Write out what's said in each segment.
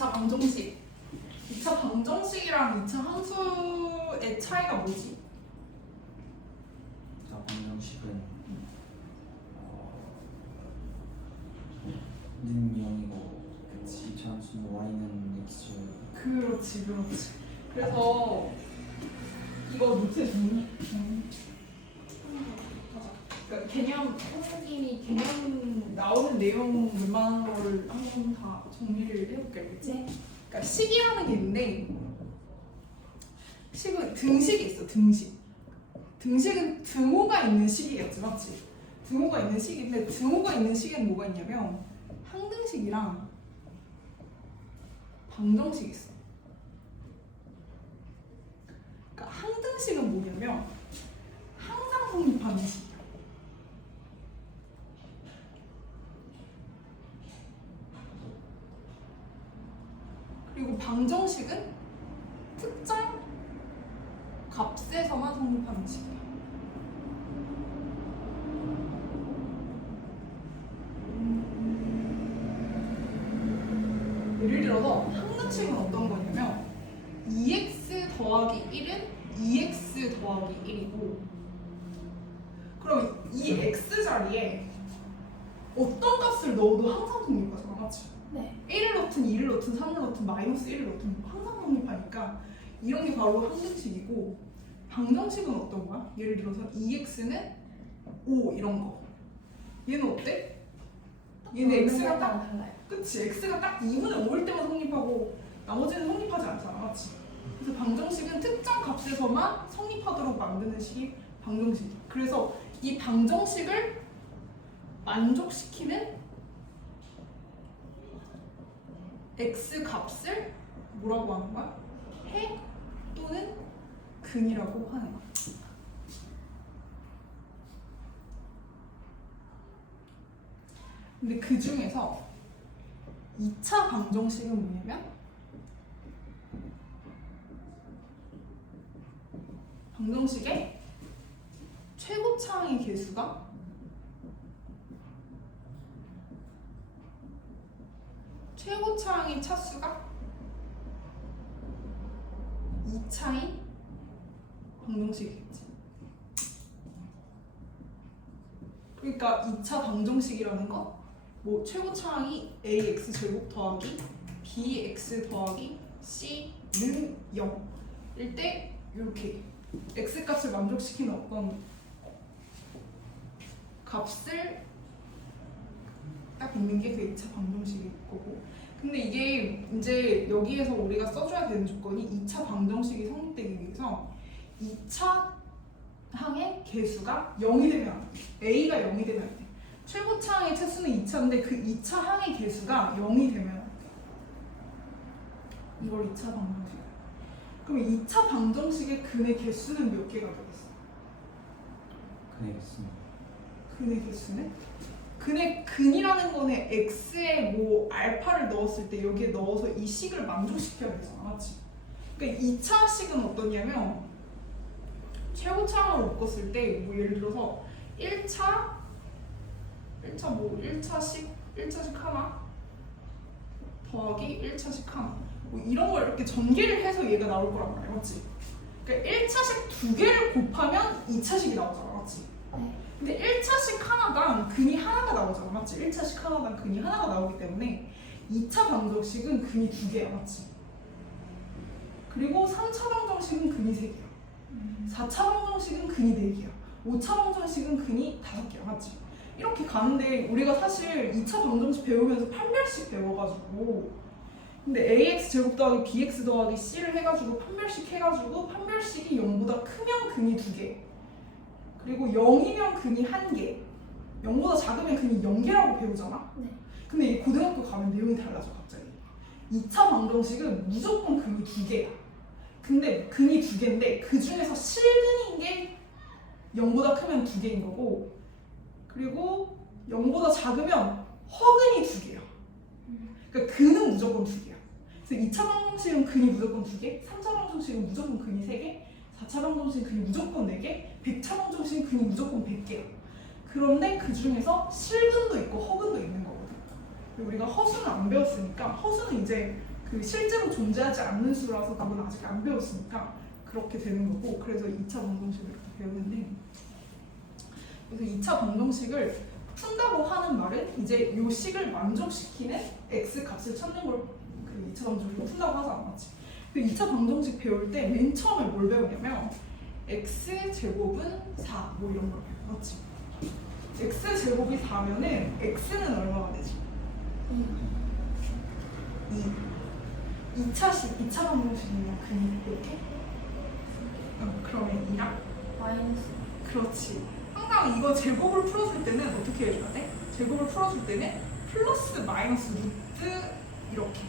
2차 방정식. 2차 방정식이랑 2차 함수의 차이가 뭐지? 자, 방정식은 는 0이고 그치 함수는 y는 x. 그렇지. 그래서 이거 노트에 정리. 그러니까 개념 선생님이 개념 나오는 내용 웬만한 거를 한번 다 정리를 해볼게, 알겠지? 네. 그러니까 식이라는 게 있는데 식은 등식이 있어. 등식은 등호가 있는 식이겠지, 맞지? 등호가 있는 식인데 등호가 있는 식에는 뭐가 있냐면 항등식이랑 방정식이 있어. 그러니까 항등식은 뭐냐면 항상 성립하는 식이야. 그리고 방정식은 특정 값에서만 성립하는 식이야. 예를 들어서 항등식은 어떤 거냐면 2x 더하기 1은 2x 더하기 1이고, 그럼 이 x 자리에 어떤 값을 넣어도 항상 성립하잖아, 맞지? 네. 1을 넣든 2를 넣든 3을 넣든 마이너스 1을 넣든 항상 성립하니까 이런 게 바로 항등식이고, 방정식은 어떤 거야? 예를 들어서 2x는 5 이런 거. 얘는 어때? 얘는 x가 딱, 달라요. 그치, x가 딱 2분의 5일 때만 성립하고 나머지는 성립하지 않잖아, 맞지? 그래서 방정식은 특정 값에서만 성립하도록 만드는 식이 방정식이야. 그래서 이 방정식을 만족시키는 x 값을 뭐라고 하는 거야? 해 또는 근이라고 하는 거야. 근데 그 중에서 2차 방정식은 뭐냐면 방정식의 최고차항의 개수가 최고차항의 차수가 2차인 방정식이겠지. 그러니까 2차 방정식이라는 건 뭐 최고차항이 ax 제곱 더하기 bx 더하기 c는 0일 때 이렇게 x 값을 만족시키는 어떤 값을 딱 있는 게 그 2차 방정식일 거고, 근데 이게 이제 여기에서 우리가 써줘야 되는 조건이 2차 방정식이 성립되기 위해서 2차 항의 개수가 0이 되면 안 돼. a가 0이 되면 안 돼. 최고차항의 차수는 2차인데 그 2차 항의 개수가 0이 되면 안 돼. 이걸 2차 방정식이야. 그럼 2차 방정식의 근의 개수는 몇 개가 되겠어? 근의 개수는? 근의 근이라는 거는 x에 뭐 알파를 넣었을 때 여기에 넣어서 이 식을 만족시켜야 되잖아, 맞지? 그러니까 2차 식은 어떠냐면 최고차항을 묶었을 때 뭐 예를 들어서 1차 뭐 1차식 하나 더하기 1차식 하나 뭐 이런 걸 이렇게 전개를 해서 얘가 나올 거란 말이야, 맞지? 그러니까 1차식 두 개를 곱하면 2차식이 나오잖아, 맞지? 네. 근데 1차식 하나당 근이 하나가 나오잖아, 맞지? 1차식 하나당 근이 하나가 나오기 때문에 2차 방정식은 근이 두 개야, 맞지? 그리고 3차 방정식은 근이 세 개야. 4차 방정식은 근이 네 개야. 5차 방정식은 근이 5개야, 맞지? 이렇게 가는데 우리가 사실 2차 방정식 배우면서 판별식 배워가지고, 근데 ax 제곱 더하기 bx 더하기 c를 해가지고 판별식 해가지고 판별식이 0보다 크면 근이 2개, 그리고 0이면 근이 1개, 0보다 작으면 근이 0개라고 배우잖아? 네. 근데 이 고등학교 가면 내용이 달라져, 갑자기. 2차 방정식은 무조건 근이 2개야. 근데 근이 2개인데 그 중에서 실근인 게 0보다 크면 2개인 거고, 그리고 0보다 작으면 허근이 2개야. 그러니까 근은 무조건 2개야. 그래서 2차 방정식은 근이 무조건 2개, 3차 방정식은 무조건 근이 3개, 4차 방정식은 근이 무조건 4개, 100차 방정식은 근이 무조건 100개야. 그런데 그 중에서 실근도 있고 허근도 있는 거거든. 우리가 허수는 안 배웠으니까 허수는 이제 그 실제로 존재하지 않는 수라서 그건 아직 안 배웠으니까 그렇게 되는 거고, 그래서 2차 방정식을 이렇게 배우는데, 그래서 2차 방정식을 푼다고 하는 말은 이제 요 식을 만족시키는 x 값을 찾는 걸 그 2차 방정식을 푼다고 하지 않았지. 그 2차 방정식 배울 때 맨 처음에 뭘 배우냐면 x 제곱은 4 뭐 이런 걸 배워. 맞지? x 제곱이 4면은 x는 얼마가 되지? 2. 2차 방정식이면 그니 이렇게? 그러면 2랑? 마이너스. 그렇지. 항상 이거 제곱을 풀어줄 때는 어떻게 해줘야 돼? 제곱을 풀어줄 때는 플러스 마이너스 루트 이렇게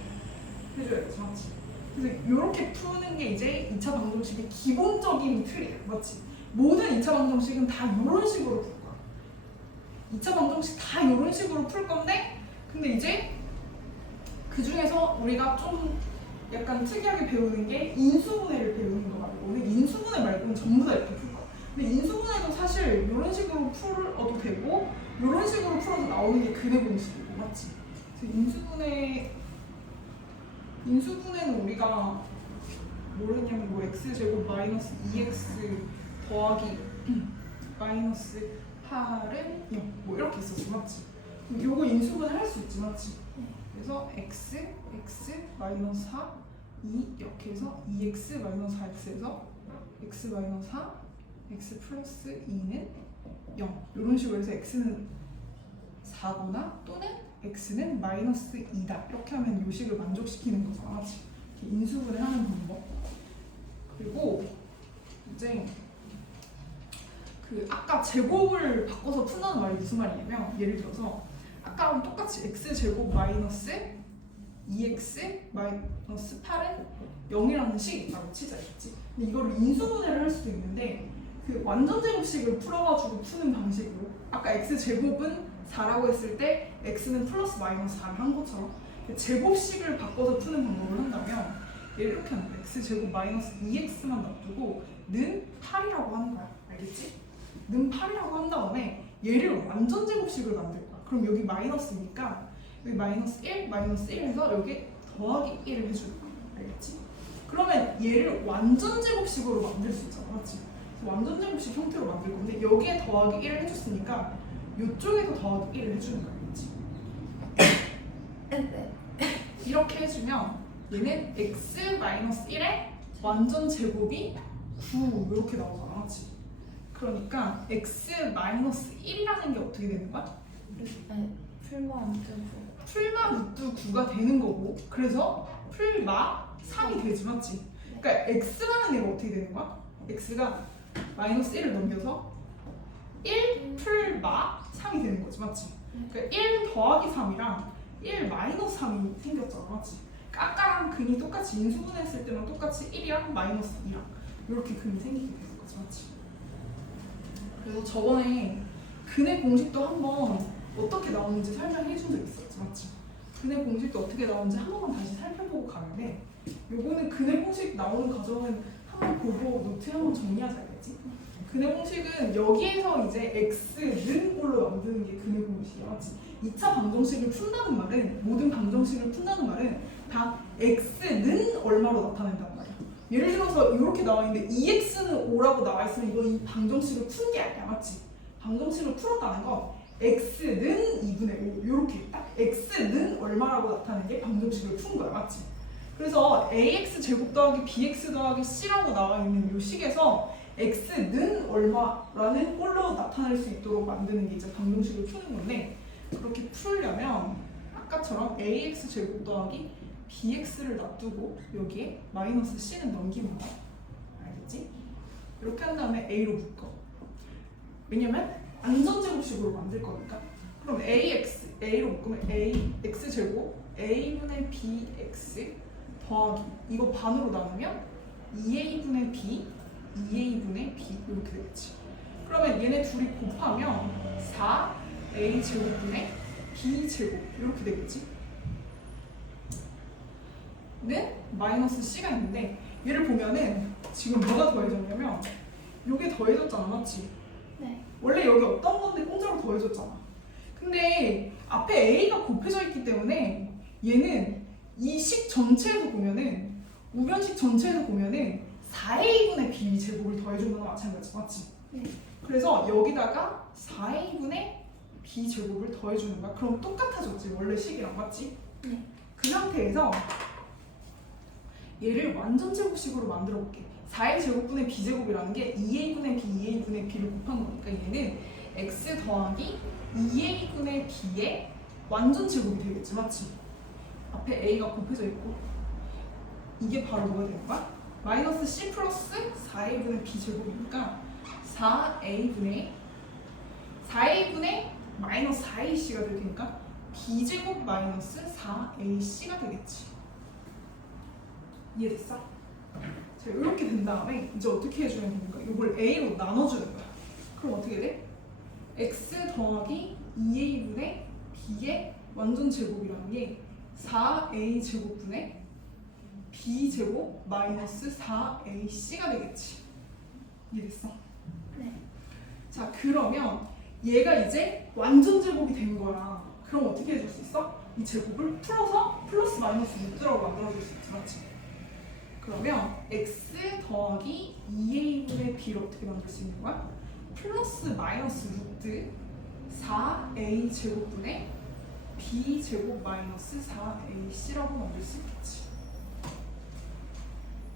해줘야 돼. 맞지? 그래서 이렇게 푸는 게 이제 2차 방정식의 기본적인 틀이야. 맞지? 모든 2차 방정식은 다 이런 식으로 풀 거야. 2차 방정식 다 이런 식으로 풀 건데, 근데 이제 그 중에서 우리가 좀 약간 특이하게 배우는 게 인수분해를 배우는 거 말고는, 인수분해 말고는 전부 다 이렇게 풀 거야. 근데 인수분해도 사실 이런 식으로 풀어도 되고 이런 식으로 풀어서 나오는 게 근해 공식이고, 맞지? 그래서 인수분해는 우리가 뭘 했냐면 뭐 x제곱 마이너스 2x 더하기 마이너스 8은 0 뭐 이렇게 있었지, 맞지? 요거 인수분해 할 수 있지, 맞지? 그래서 x 마이너스 4 2 이렇게 해서 2x 마이너스 4x에서 x 마이너스 4 x 플러스 2는 0 이런 식으로 해서 x는 4거나 또는 x는 마이너스 2다 이렇게 하면 요 식을 만족시키는 거잖아, 맞지? 이렇게 인수분해 하는 방법. 그리고 이제 그 아까 제곱을 바꿔서 푼다는 말이 무슨 말이냐면, 예를 들어서 아까랑 똑같이 x제곱 마이너스 2x 마이너스 8은 0이라는 식이 있다고 치자 했지. 근데 이거를 인수분해를 할 수도 있는데, 그 완전제곱식을 풀어가지고 푸는 방식으로 아까 x제곱은 4라고 했을 때 x는 플러스 마이너스 4를 한 것처럼 제곱식을 바꿔서 푸는 방법을 한다면 얘를 이렇게 하는 거야. x제곱 마이너스 2x만 놔두고 는 8이라고 하는 거야. 알겠지? 는 8이라고 한 다음에 얘를 완전제곱식을 만들 거야. 그럼 여기 마이너스니까 여기 마이너스 1, 마이너스 1 해서 여기 더하기 1을 해줄 거야. 알겠지? 그러면 얘를 완전제곱식으로 만들 수 있잖아, 맞지? 완전제곱식 형태로 만들 건데 여기에 더하기 1을 해줬으니까 이쪽에도 더하기 1을 해주는 거야, 그렇지? 이렇게 해주면 얘는 x-1의 완전제곱이 9 이렇게 나오잖아, 맞지? 그러니까 x-1이라는 게 어떻게 되는 거야? 풀마 루트 9. 풀마 루트 9가 되는 거고, 그래서 풀마 3이 되지, 맞지? 그러니까 x라는 얘가 어떻게 되는 거야? x가 마이너스 1을 넘겨서 1 풀마 3이 되는 거지, 맞지? 그러니까 1 더하기 3이랑 1 마이너스 3이 생겼잖아, 맞지? 그러니까 아까랑 근이 똑같이 인수분해했을 때랑 똑같이 1이랑 마이너스 2랑 이렇게 근이 생기게 되는 거지, 맞지? 그래서 저번에 근의 공식도 한번 어떻게 나오는지 설명해 준 적 있었지, 맞지? 근의 공식도 어떻게 나오는지 한 번만 다시 살펴보고 가는데, 요거는 근의 공식 나오는 과정은 한번 보고 노트에 한번 정리하자, 알겠지? 근의 공식은 여기에서 이제 x는 꼴로 만드는 게 근의 공식이야, 맞지? 2차 방정식을 푼다는 말은, 모든 방정식을 푼다는 말은 다 x는 얼마로 나타낸다는 말이야. 예를 들어서 이렇게 나와 있는데 2x는 5라고 나와 있으면 이거 이 방정식을 푼 게 아니야, 맞지? 방정식을 풀었다는 건 x는 2분의 5 이렇게 딱 x는 얼마라고 나타내는 게 방정식을 푼 거야, 맞지? 그래서 ax 제곱 더하기 bx 더하기 c라고 나와 있는 이 식에서 x는 얼마라는 꼴로 나타낼 수 있도록 만드는 게 이제 방정식을 푸는 건데, 그렇게 풀려면 아까처럼 ax 제곱 더하기 bx를 놔두고 여기에 마이너스 c는 넘기는 거야. 알겠지? 이렇게 한 다음에 a로 묶어. 왜냐면 안전제곱식으로 만들 거니까. 그럼 a로 묶으면 x 제곱 a분의 bx 더하기 이거 반으로 나누면 2a분의 b 2a분의 b 이렇게 되겠지. 그러면 얘네 둘이 곱하면 4a 제곱분의 b 제곱 이렇게 되겠지. 는 마이너스 c가 있는데, 얘를 보면은 지금 뭐가 더해졌냐면 요게 더해졌잖아, 맞지? 네. 원래 여기 없던 건데 공짜로 더해졌잖아. 근데 앞에 a가 곱해져 있기 때문에 얘는 이 식 전체에서 보면은 우변식 전체에서 보면은 4a분의 b 제곱을 더해준 거나 마찬가지 맞지? 네. 그래서 여기다가 4a분의 b 제곱을 더해주는 거야. 그럼 똑같아졌지 원래 식이랑 맞지? 네. 그 상태에서 얘를 완전 제곱식으로 만들어 볼게. 4a 제곱분의 b 제곱이라는 게 2a분의 b, 2a분의 b를 곱한 거니까 얘는 x 더하기 2a분의 b의 완전 제곱이 되겠지 맞지? 앞에 a가 곱해져 있고 이게 바로 뭐가 되는 거야? 마이너스 c 플러스 4a분의 b 제곱이니까 4a분의 마이너스 4ac가 될 테니까 b 제곱 마이너스 4ac가 되겠지. 이해됐어? 자 이렇게 된 다음에 이제 어떻게 해주면 됩니까? 이걸 a로 나눠주는 거야. 그럼 어떻게 돼? x 더하기 2a분의 b의 완전 제곱이라는 게 4a 제곱분의 b 제곱 마이너스 4ac가 되겠지. 이해됐어? 네. 자 그러면 얘가 이제 완전 제곱이 된 거야. 그럼 어떻게 해줄 수 있어? 이 제곱을 풀어서 플러스 마이너스 루트라고 만들어줄 수 있지 맞지? 그러면 x 더하기 2a분의 b를 어떻게 만들 수 있는 거야? 플러스 마이너스 루트 4a 제곱분의 b 제곱 마이너스 4ac라고 만들 수 있겠지.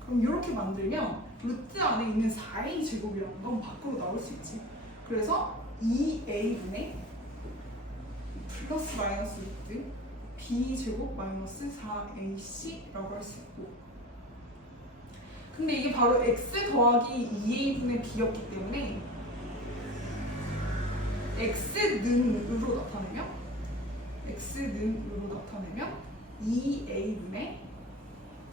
그럼 이렇게 만들면 루트 안에 있는 4a 제곱이라는 건 밖으로 나올 수 있지. 그래서 2a분의 플러스 마이너스 루트 b 제곱 마이너스 4ac라고 할 수 있고, 근데 이게 바로 x 더하기 2a분의 b였기 때문에 x는으로 나타내면 2a분의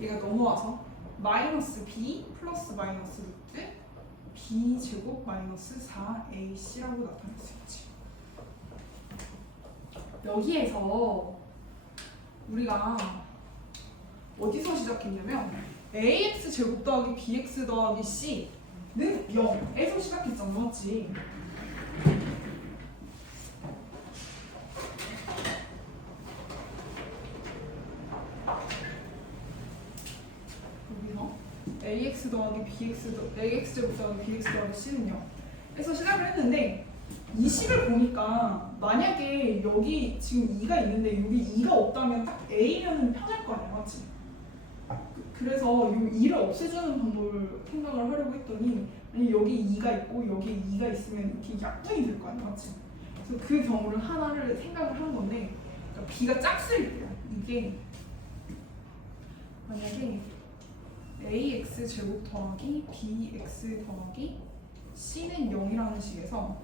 얘가 넘어와서 마이너스 b 플러스 마이너스 루트 b 제곱 마이너스 4ac라고 나타낼 수 있지. 여기에서 우리가 어디서 시작했냐면 ax 제곱 더하기 bx 더하기 c는 0에서 시작했잖아 맞지? 여기서 ax 더하기 ax 제곱 더하기 bx 더하기 c는 0에서 시작을 했는데 이 식을 보니까 만약에 여기 지금 2가 있는데 여기 2가 없다면 딱 a면은 편할 거 아니야 맞지? 그래서 이 2를 없애주는 방법을 생각을 하려고 했더니 아니 여기 2가 있고 여기 2가 있으면 이렇게 약분이 될 거 아니야 맞지? 그래서 그 경우를 하나를 생각을 한 건데 그러니까 b가 짝수일 때야. 이게 만약에 ax 제곱 더하기 bx 더하기 c는 0이라는 식에서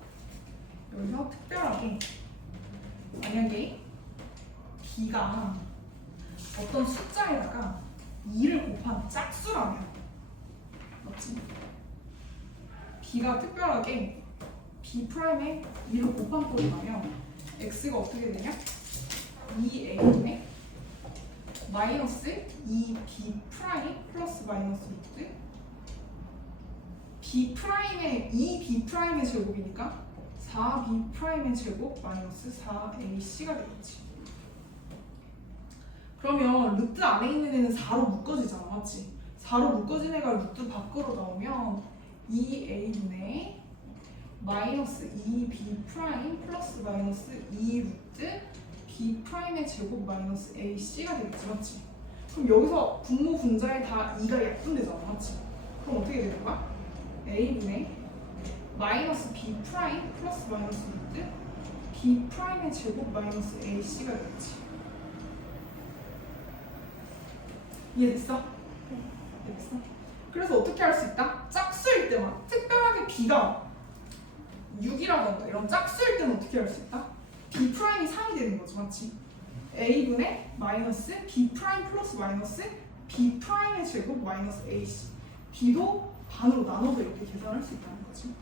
여기서 특별하게 만약에 b가 어떤 숫자에다가 2를 곱한 짝수라면 맞지? b가 특별하게 b'에 2를 곱한 꼴이라면 x가 어떻게 되냐? 2a분의 마이너스 2b' 플러스 마이너스 루트 b'의 2b'의 제곱이니까 4b'의 제곱 마이너스 4ac가 되겠지. 그러면 루트 안에 있는 애는 4로 묶어지잖아 맞지? 4로 묶어진 애가 루트 밖으로 나오면 2a분의 마이너스 2b' 플러스 마이너스 2루트 b'의 제곱 마이너스 ac가 되겠지 맞지? 그럼 여기서 분모 분자에 다 2가 약분되잖아 맞지? 그럼 어떻게 되는 거야? a분의 마이너스 b' 플러스 마이너스 루트 b'의 제곱 마이너스 ac가 되겠지. 이해됐어? 네. 이해됐어? 그래서 어떻게 할 수 있다? 짝수일 때만 특별하게 b가 6이라던가 이런 짝수일 때는 어떻게 할 수 있다? b' 3이 되는 거죠 맞지? a분의 마이너스 b' 플러스 마이너스 b'의 제곱 마이너스 ac b도 반으로 나눠서 이렇게 계산할 수 있다는 거지.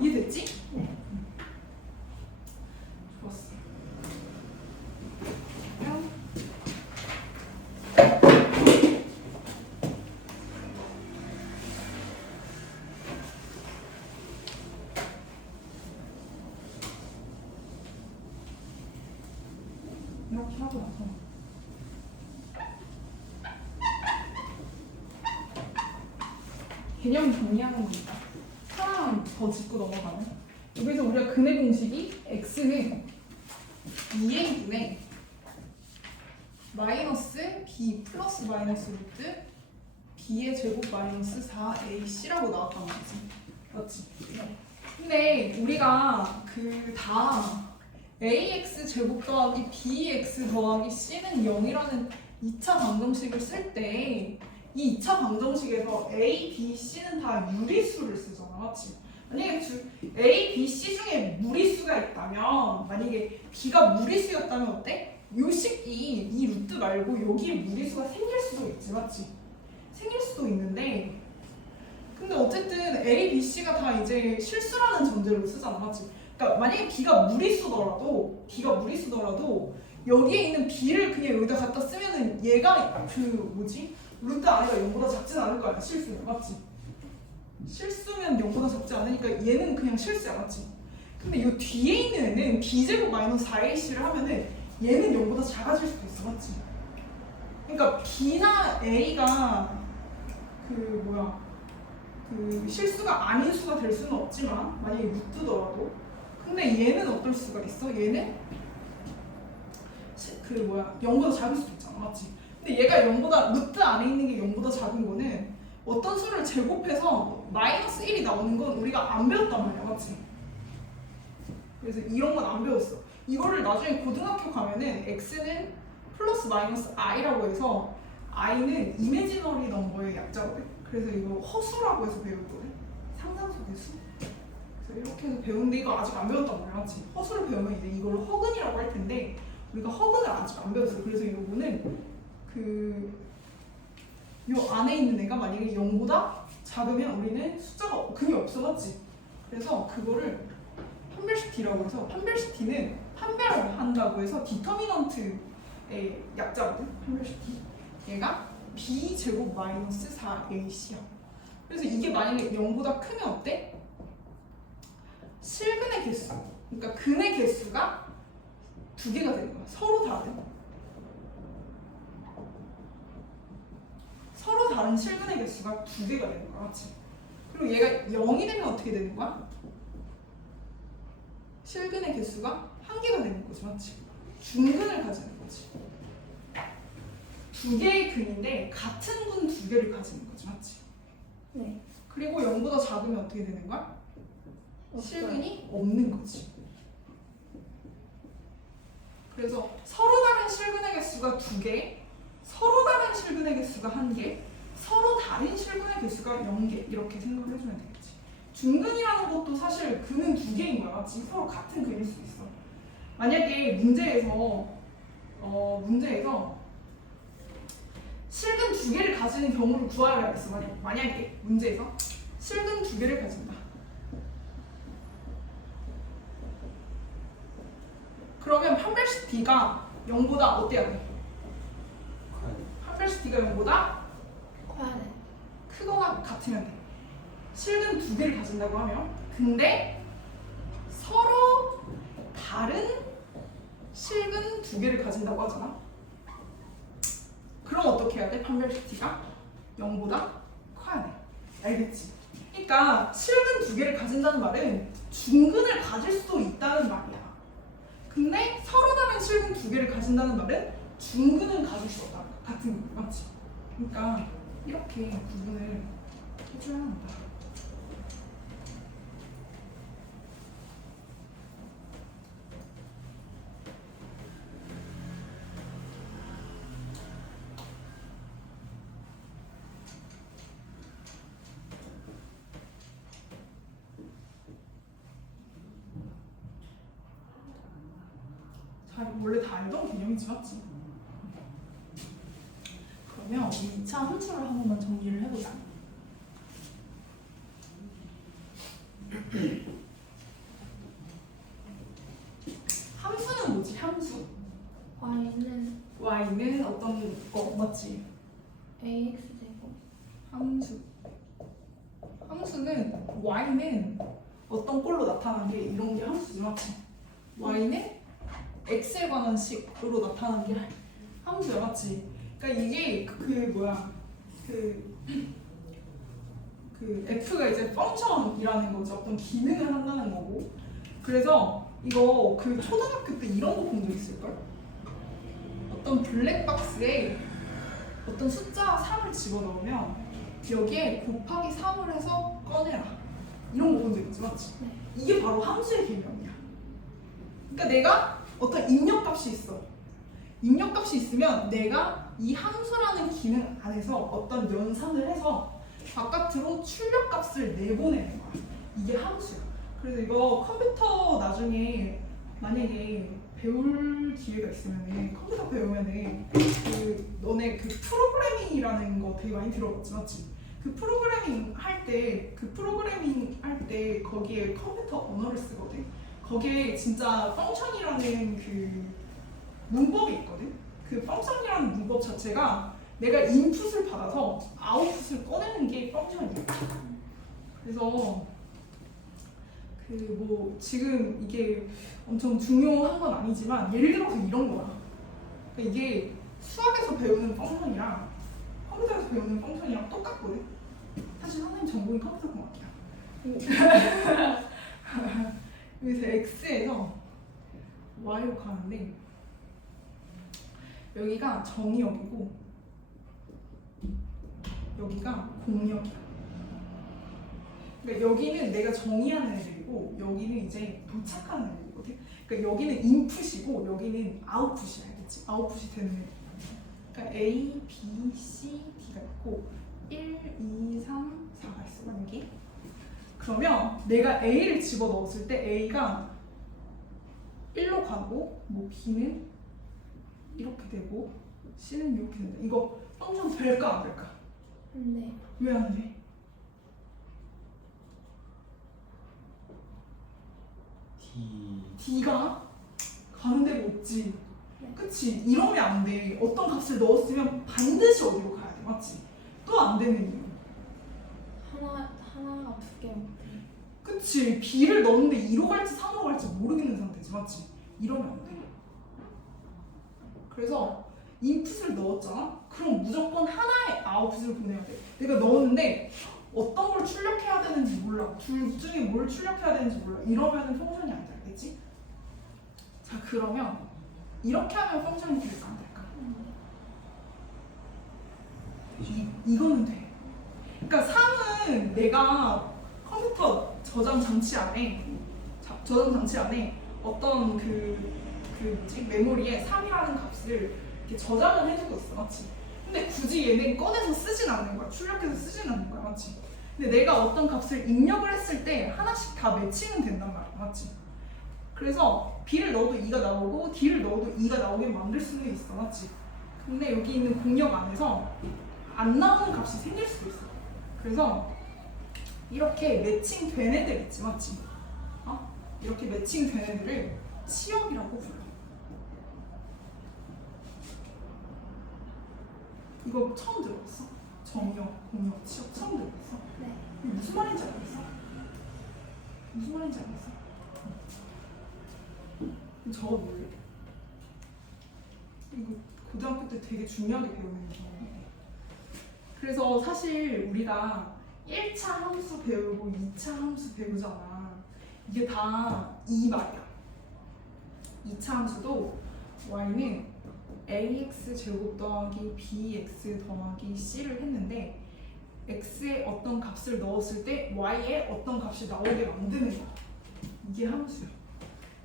이해됐지? 네. 좋았어. 그러면 이렇게 하고 나서 개념 정리하는 겁니다. 하나만 더 짚고 넘어가면 여기서 우리가 근의 공식이 x는 2a분의 마이너스 b 플러스 마이너스 루트 b의 제곱 마이너스 4ac라고 나왔단 말이지. 맞지? 근데 우리가 그 다 ax 제곱 더하기 bx 더하기 c는 0이라는 2차 방정식을 쓸 때 이 2차 방정식에서 a, b, c는 다 유리수를 쓰잖아. 맞지? 만약에 a, b, c 중에 무리수가 있다면 만약에 b가 무리수였다면 어때? 요식이 이 루트 말고 여기에 무리수가 생길 수도 있지. 맞지? 생길 수도 있는데 근데 어쨌든 a, b, c가 다 이제 실수라는 전제로 쓰잖아. 맞지? 그러니까 만약에 b가 무리수더라도 여기에 있는 b를 그냥 여기다 갖다 쓰면은 얘가 그 뭐지? 루트 안에가 0보다 작진 않을 거 아니야. 실수는. 맞지? 실수면 0보다 작지 않으니까 얘는 그냥 실수야. 맞지? 근데 이 뒤에 있는 애는 b제곱 마이너스 4ac를 하면은 얘는 0보다 작아질 수도 있어. 맞지? 그러니까 b나 a가 그 실수가 아닌 수가 될 수는 없지만 만약에 루트더라도 근데 얘는 어떨 수가 있어? 얘는 0보다 작을 수도 있잖아. 맞지? 근데 얘가 0보다 루트 안에 있는 게 0보다 작은 거는 어떤 수를 제곱해서 마이너스 1이 나오는 건 우리가 안 배웠단 말이야. 맞지? 그래서 이런 건 안 배웠어. 이거를 나중에 고등학교 가면은 x는 플러스 마이너스 i라고 해서 i는 이미지너리 넘버의 약자거든. 그래서 이거 허수라고 해서 배웠거든. 상상속의 수. 그래서 이렇게 해서 배우는데 이거 아직 안 배웠단 말이야. 맞지? 허수를 배우면 이제 이걸 허근이라고 할 텐데 우리가 허근을 아직 안 배웠어요. 그래서 이거는 요 안에 있는 애가 만약에 0보다 작으면 우리는 숫자가 근이 없어. 맞지? 그래서 그거를 판별식-t라고 해서 판별식-t는 판별한다고 해서 디터미넌트의 약자거든. 판별식-t. 얘가 b제곱 마이너스 4ac야. 그래서 이게 만약에 0보다 크면 어때? 실근의 개수. 그러니까 근의 개수가 두 개가 되는 거야. 서로 다른 실근의 개수가 두 개가 되는 거야. 맞지? 그리고 얘가 0이 되면 어떻게 되는 거야? 실근의 개수가 한 개가 되는 거지. 맞지? 중근을 가지는 거지. 두 개의 근인데 같은 근 두 개를 가지는 거지. 맞지? 네. 그리고 0보다 작으면 어떻게 되는 거야? 실근이 없는 거지. 그래서 서로 다른 실근의 개수가 두 개, 서로 다른 실근의 개수가 한 개, 서로 다른 실근의 개수가 0개 이렇게 생각을 해주면 되겠지. 중근이라는 것도 사실 근은 두 개인 거야. 맞지? 서로 같은 근일 수 있어. 만약에 문제에서 실근 두 개를 가지는 경우를 구하여야겠어. 만약에 문제에서 실근 두 개를 가진다. 그러면 판별식 D가 0보다 어때야 돼? 판별식 D가 0보다 커야 돼. 크거나 같으면 돼. 실근 두 개를 가진다고 하면 근데 서로 다른 실근 두 개를 가진다고 하잖아. 그럼 어떻게 해야 돼? 판별식 T가 0보다 커야 돼. 알겠지? 그러니까 실근 두 개를 가진다는 말은 중근을 가질 수도 있다는 말이야. 근데 서로 다른 실근 두 개를 가진다는 말은 중근은 가질 수 없다. 같은 거 맞지? 그러니까 이렇게 구분을 해줘야 한다. 원래 다 알던 개념이지. 맞지? 그러면 2차 함수를 한 번만 정리를 해보자. 함수는 뭐지? 함수. y는 어떤 맞지? ax 제곱. 함수는 y는 어떤 꼴로 나타난 게 이런 게 함수지. 맞지? y는 x에 관한 식으로 나타난 게 함수야. 맞지? 그러니까 이게 그 그 f가 이제 펑션이라는 거죠. 어떤 기능을 한다는 거고. 그래서 이거 그 초등학교 때 이런 거 본 적 있을걸? 어떤 블랙박스에 어떤 숫자 3을 집어넣으면 여기에 곱하기 3을 해서 꺼내라. 이런 거 본 적 있지, 맞지? 네. 이게 바로 함수의 개념이야. 그러니까 내가 어떤 입력값이 있어. 입력값이 있으면 내가 이 함수라는 기능 안에서 어떤 연산을 해서 바깥으로 출력값을 내보내는 거야. 이게 함수야. 그래서 이거 컴퓨터 나중에 만약에 배울 기회가 있으면은 컴퓨터 배우면은 그 너네 그 프로그래밍이라는 거 되게 많이 들어봤지, 맞지? 그 프로그래밍 할 때 거기에 컴퓨터 언어를 쓰거든. 거기에 진짜 펑션이라는 그 문법이 있거든. 그 펑션이라는 문법 자체가 내가 인풋을 받아서 아웃풋을 꺼내는 게 펑션이야. 그래서 그 뭐 지금 이게 엄청 중요한 건 아니지만 예를 들어서 이런 거야. 그러니까 이게 수학에서 배우는 펑션이랑 컴퓨터에서 배우는 펑션이랑 똑같거든. 사실 선생님 전공이 컴퓨터 공학이야. 여기서 x에서 y로 가는데 여기가 정의역이고 여기가 공역이야. 그러니까 여기는 내가 정의하는 애들이고 여기는 이제 도착하는 애들이거든. 그러니까 여기는 인풋이고 여기는 아웃풋이야, 알겠지? 아웃풋이 되는 애들. 그러니까 A, B, C, D가 있고 1, 2, 3, 4가 있어, 만약에. 그러면 내가 A를 집어넣었을 때 A가 1로 가고 뭐 B는 이렇게 되고 C는 이렇게 된다. 이거 펑션 될까 안 될까? 네. 왜 안 돼? D가 가는 데가 없지. 네. 그치? 이러면 안 돼. 어떤 값을 넣었으면 반드시 어디로 가야 돼, 맞지? 또 안 되는 이유. 하나가 두 개 못해. 그치? B를 넣었는데 2로 갈지 3으로 갈지 모르겠는 상태지, 맞지? 이러면 안 돼. 그래서 인풋을 넣었잖아? 그럼 무조건 하나의 아웃풋을 보내야 돼. 내가 넣었는데 어떤 걸 출력해야 되는지 몰라. 둘 중에 뭘 출력해야 되는지 몰라. 이러면은 펑션이 안 돼, 알겠지? 자, 그러면 이렇게 하면 펑션이 될까 안 될까? 이거는 돼. 그러니까 3은 내가 컴퓨터 저장 장치 안에 어떤 메모리에 3이라는 값을 이렇게 저장을 해두고 있어, 맞지? 근데 굳이 얘는 꺼내서 쓰진 않는 거야. 출력해서 쓰진 않는 거야, 맞지? 근데 내가 어떤 값을 입력을 했을 때 하나씩 다 매칭은 된단 말이야, 맞지? 그래서 B를 넣어도 2가 나오고 D를 넣어도 2가 나오게 만들 수는 있어, 맞지? 근데 여기 있는 공역 안에서 안 나오는 값이 생길 수도 있어. 그래서 이렇게 매칭된 애들 있지, 맞지? 이렇게 매칭된 애들을 치역이라고 불러. 이거 처음 들어봤어? 정역, 공역, 치역 처음 들어봤어? 네. 이게 무슨 말인지 알겠어? 무슨 말인지 알겠어? 저거 몰래. 이거 고등학교 때 되게 중요하게 배우는 거예요. 그래서 사실 우리가 1차 함수 배우고 2차 함수 배우잖아. 이게 다 이 말이야. 2차 함수도 y는 ax 제곱 더하기 bx 더하기 c를 했는데 x에 어떤 값을 넣었을 때 y에 어떤 값이 나오게 만드는 거야. 이게 함수야.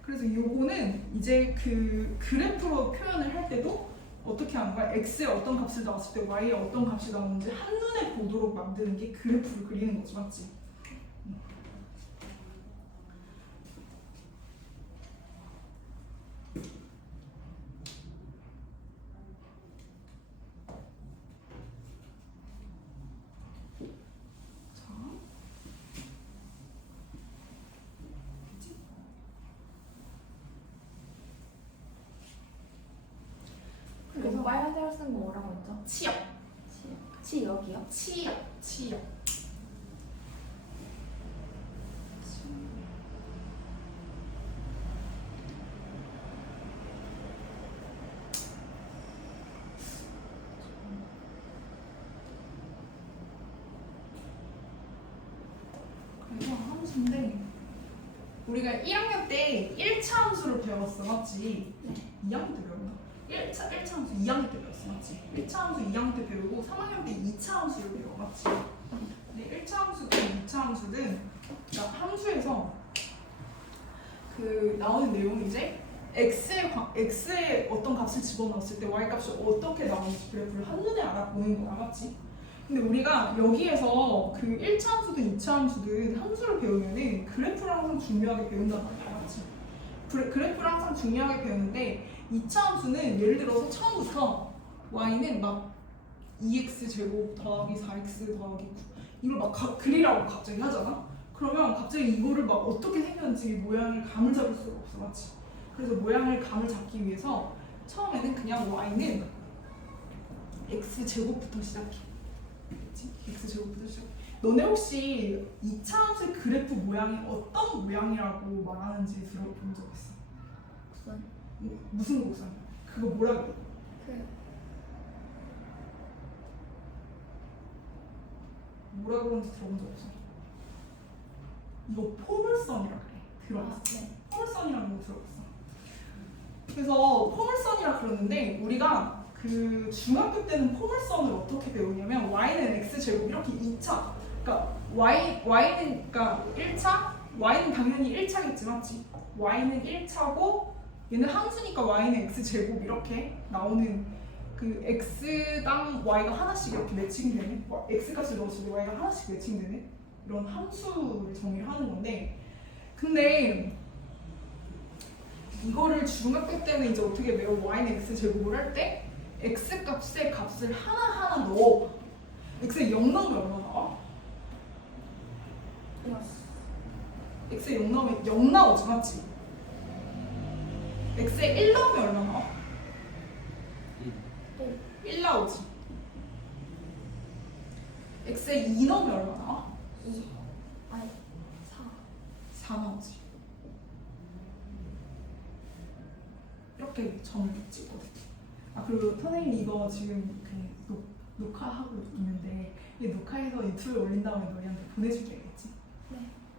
그래서 요거는 이제 그 그래프로 표현을 할 때도 어떻게 하는 거야? x에 어떤 값을 넣었을 때 y에 어떤 값이 나오는지 한눈에 보도록 만드는 게 그래프를 그리는 거지, 맞지? 그래서 빨간색으로 쓴 거 뭐라고 했죠? 치역, 치역이요? 치역. 근데 우리가 1학년 때 1차 함수를 배웠어, 맞지? 2학년 때 배웠나? 1차 함수 2학년 때 배웠어, 맞지? 1차 함수 2학년 때 배우고 3학년 때 2차 함수를 배워, 맞지? 근데 1차 함수든 2차 함수든 그러니까 함수에서 그 나오는 내용이 이제 x에 어떤 값을 집어넣었을 때 y 값이 어떻게 나오는지 그래프를 한눈에 알아보는 거야, 맞지? 근데 우리가 여기에서 그 1차 함수든 2차 함수든 함수를 배우면은 그래프를 항상 중요하게 배운단 말이야, 맞지? 그래프를 항상 중요하게 배우는데 2차 함수는 예를 들어서 처음부터 y는 막 2x 제곱 더하기 4x 더하기 9 이걸 막 그리라고 갑자기 하잖아? 그러면 갑자기 이거를 막 어떻게 생겼는지 모양을 감을 잡을 수가 없어, 맞지? 그래서 모양을 감을 잡기 위해서 처음에는 그냥 y는 x제곱부터 시작해. 그치? x제곱부터 시작해. 너네 혹시 2차 함수의 그래프 모양이 어떤 모양이라고 말하는지 들어본 적 있어? 무슨? 무슨 곡선? 그거 뭐라 그래? 뭐라 그러는지 들어본 적 없어? 이거 포물선이라 그래. 들어봤어? 네. 포물선이라는 거 들어봤어. 그래서 포물선이라 그러는데 우리가 그 중학교 때는 포물선을 어떻게 배우냐면 y는 x제곱 이렇게 2차 그러니까 y는 그러니까 1차 y는 당연히 1차겠지, 맞지? y는 1차고 얘는 함수니까 y는 x제곱 이렇게 나오는 그 x당 y가 하나씩 이렇게 매칭 되는 x값을 넣었을 때 y가 하나씩 매칭 되는 이런 함수를 정의를 하는 건데 근데 이거를 중학교 때는 이제 어떻게 배워? y는 x제곱을 할 때 x값의 값을 하나하나 넣어. x에 0 넣으면 얼마 나와? x에 0 넣으면 0 나오지, 맞지? x에 1 넣으면 얼마 나와? 1 나오지. x에 2 넣으면 얼마 나와? 2 아니 4 나오지. 이렇게 점을 찍거든. 아 그리고 선생님 이거 지금 그 녹화하고 있는데 이 녹화해서 유튜브에 올린 다음에 너희한테 보내줄게, 알겠지? 네.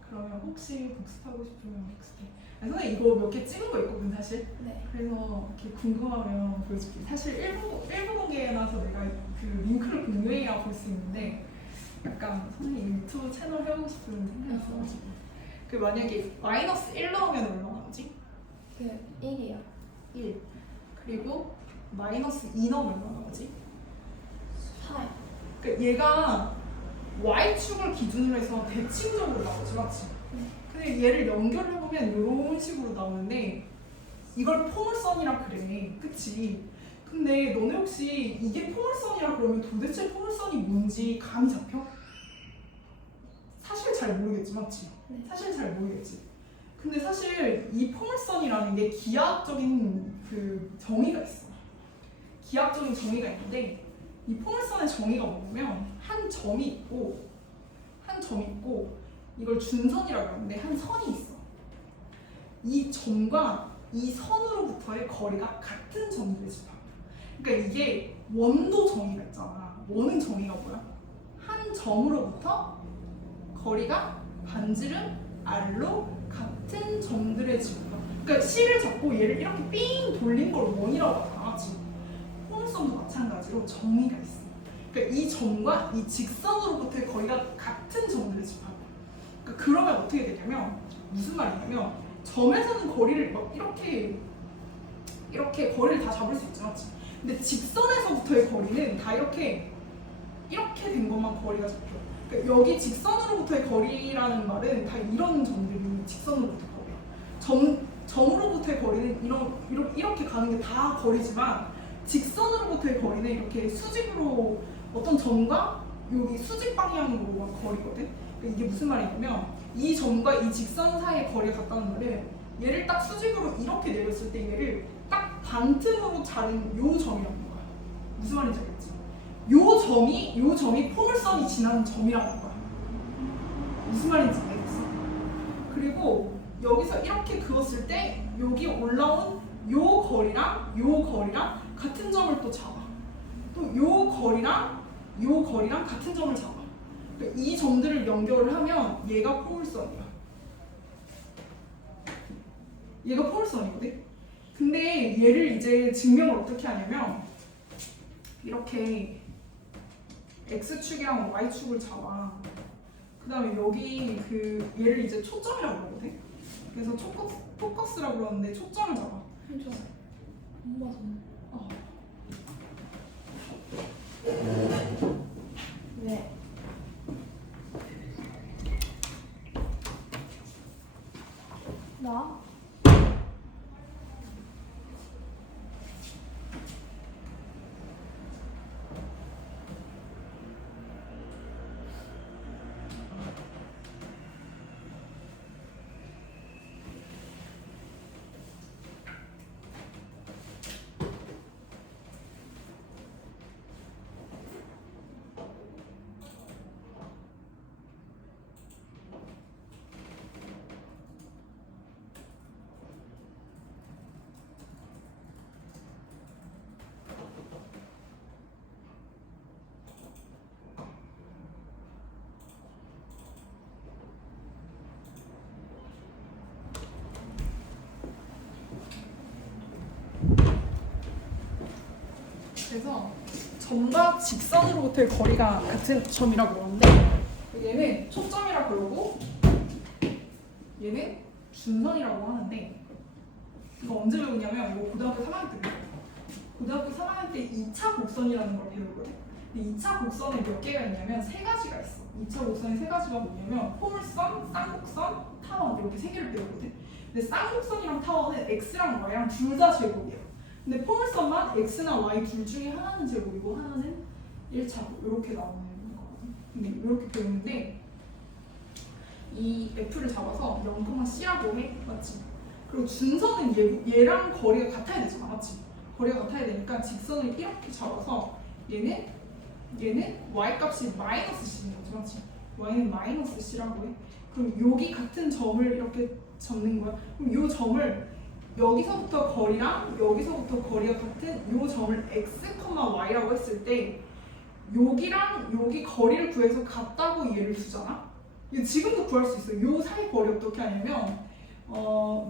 그러면 혹시 복습하고 싶으면 복습해. 아니, 선생님 이거 몇 개 찍은 거 있거든 사실. 네. 그래서 이렇게 궁금하면 보여줄게. 사실 일부 공개해놔서 내가 그 링크를 공유해야 볼 수 있는데 약간 선생님 유튜브 채널 해보고 싶은 생각이 있어가지고 그 만약에 마이너스 1 넣으면 얼마 나오지? 그 1이요 1 그리고 마이너스 2 넣으면 얼마 나오지? 4요 그러니까 얘가 y축을 기준으로 해서 대칭적으로 나오지, 맞지? 근데 얘를 연결해보면 이런 식으로 나오는데 이걸 포물선이라 그래, 그치? 근데 너네 혹시 이게 포물선이라 그러면 도대체 포물선이 뭔지 감이 잡혀? 사실 잘 모르겠지, 맞지? 네. 사실 잘 모르겠지. 근데 사실 이 포물선이라는 게 기하학적인 그 정의가 있어. 기하학적인 정의가 있는데 이 포물선의 정의가 뭐냐면 한 점이 있고 이걸 준선이라고 하는데 한 선이 있어. 이 점과 이 선으로부터의 거리가 같은 점들의 집합이야. 그러니까 이게 원도 정의가 있잖아. 원은 정의가 뭐야? 한 점으로부터 거리가 반지름 r로 같은 점들의 집합. 그러니까 C를 잡고 얘를 이렇게 삥 돌린 걸 원이라고 하잖아, 맞지? 포물선도 마찬가지로 정의가 있어. 그러니까 이 점과 이 직선으로부터의 거리가 같은 점들의 집합이야. 그러니까 그러면 어떻게 되냐면 무슨 말이냐면 점에서는 거리를 막 이렇게 거리를 다 잡을 수 있지, 맞지? 근데 직선에서부터의 거리는 다 이렇게 된 것만 거리가 잡혀. 그러니까 여기 직선으로부터의 거리라는 말은 다 이런 점들이 직선으로부터 거리야. 점으로부터의 거리는 이렇게 가는 게 다 거리지만 직선으로부터의 거리는 이렇게 수직으로 어떤 점과 여기 수직 방향으로 막 거리거든. 그러니까 이게 무슨 말이냐면 이 점과 이 직선 사이의 거리가 같다는 말은 얘를 딱 수직으로 이렇게 내렸을 때 얘를 딱 반틈으로 자른 요 점이라는 거야. 무슨 말인지 알겠지? 요 점이 포물선이 지나는 점이라는 거야. 무슨 말인지 알겠어? 그리고 여기서 이렇게 그었을 때 여기 올라온 요 거리랑 같은 점을 또 잡아. 또 요 거리랑 같은 점을 잡아. 그러니까 이 점들을 연결을 하면 얘가 포물선이야. 얘가 포물선이거든. 근데 얘를 이제 증명을 어떻게 하냐면 이렇게 x축이랑 y축을 잡아. 그 다음에 여기 그 얘를 이제 초점이라고 그러거든. 그래서 포커스라고 그러는데 초점을 잡아. 해줘. 안 봐서. 왜? 나? 그래서 점과 직선으로부터의 거리가 같은 점이라고 하는데 얘는 초점이라고 그러고 얘는 준선이라고 하는데 이거 언제 배우냐면 이거 고등학교 3학년 때 배워요. 고등학교 3학년 때 2차 곡선이라는 걸 배우거든. 근데 2차 곡선에 몇 개가 있냐면 세 가지가 있어. 2차 곡선에 세 가지가 뭐냐면 포물선, 쌍곡선, 타원 이렇게 세 개를 배우거든. 근데 쌍곡선이랑 타원은 x랑 y랑 둘 다 제곱이야. 근데 포물선만 x나 y 둘 중에 하나는 제곱이고 하나는 1차고 이렇게 나오는 거거든. 근데 이렇게 배우는데 이 f를 잡아서 0,c라고 해. 맞지? 그리고 준선은 얘랑 거리가 같아야 되잖아. 맞지? 거리가 같아야 되니까 직선을 이렇게 잡아서 얘는 y 값이 마이너스 c인 거지. 맞지? y는 마이너스 c라고 해. 그럼 여기 같은 점을 이렇게 잡는 거야. 그럼 이 점을 여기서부터 거리랑 여기서부터 거리가 같은 이 점을 x, y라고 했을 때 여기랑 여기 거리를 구해서 같다고 얘를 주잖아. 이거 지금도 구할 수 있어요. 이 사이 거리 어떻게 하냐면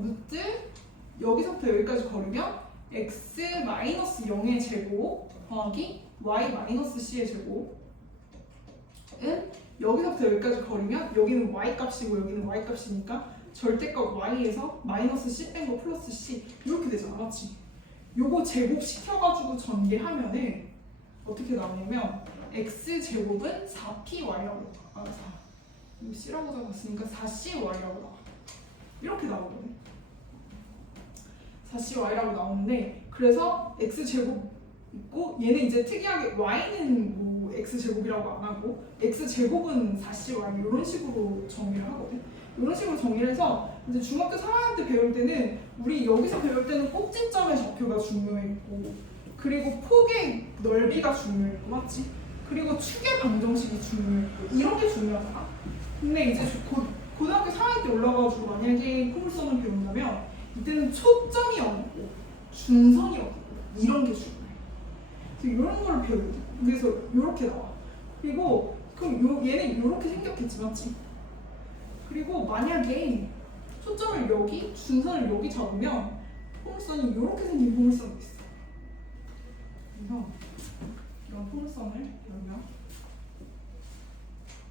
루트 여기서부터 여기까지 거리면 x 마이너스 0의 제곱 더하기 y 마이너스 c의 제곱은 여기서부터 여기까지 거리면 여기는 y 값이고 여기는 y 값이니까 절대값 y에서 마이너스 c 뺀 거 플러스 c 이렇게 되잖아. 맞지? 요거 제곱 시켜가지고 전개하면은 어떻게 나오냐면 x 제곱은 4py라고 나와. 4. 이거 c라고 적었으니까 4cy라고 나와. 이렇게 나오거든. 4cy라고 나오는데 그래서 x 제곱 있고 얘는 이제 특이하게 y는 뭐 x 제곱이라고 안 하고 x 제곱은 4cy 이런 식으로 정리를 하거든. 이런 식으로 정리를 해서 이제 중학교 3학년 때 배울 때는 우리 여기서 배울 때는 꼭지점의 좌표가 중요했고 그리고 폭의 넓이가 중요했고 맞지? 그리고 축의 방정식이 중요했고 이런 게 중요하잖아. 근데 이제 고등학교 3학년 때 올라가가지고 만약에 포물선을 배운다면 이때는 초점이 어디고 준선이 어디고 이런 게 중요해. 그래서 이런 걸 배워야 돼. 그래서 이렇게 나와. 그리고 그럼 얘는 이렇게 생겼겠지 맞지? 그리고 만약에 초점을 여기, 준선을 여기 잡으면 포물선이 이렇게 생긴 포물선이 있어. 그래서 이런 포물선을 배우면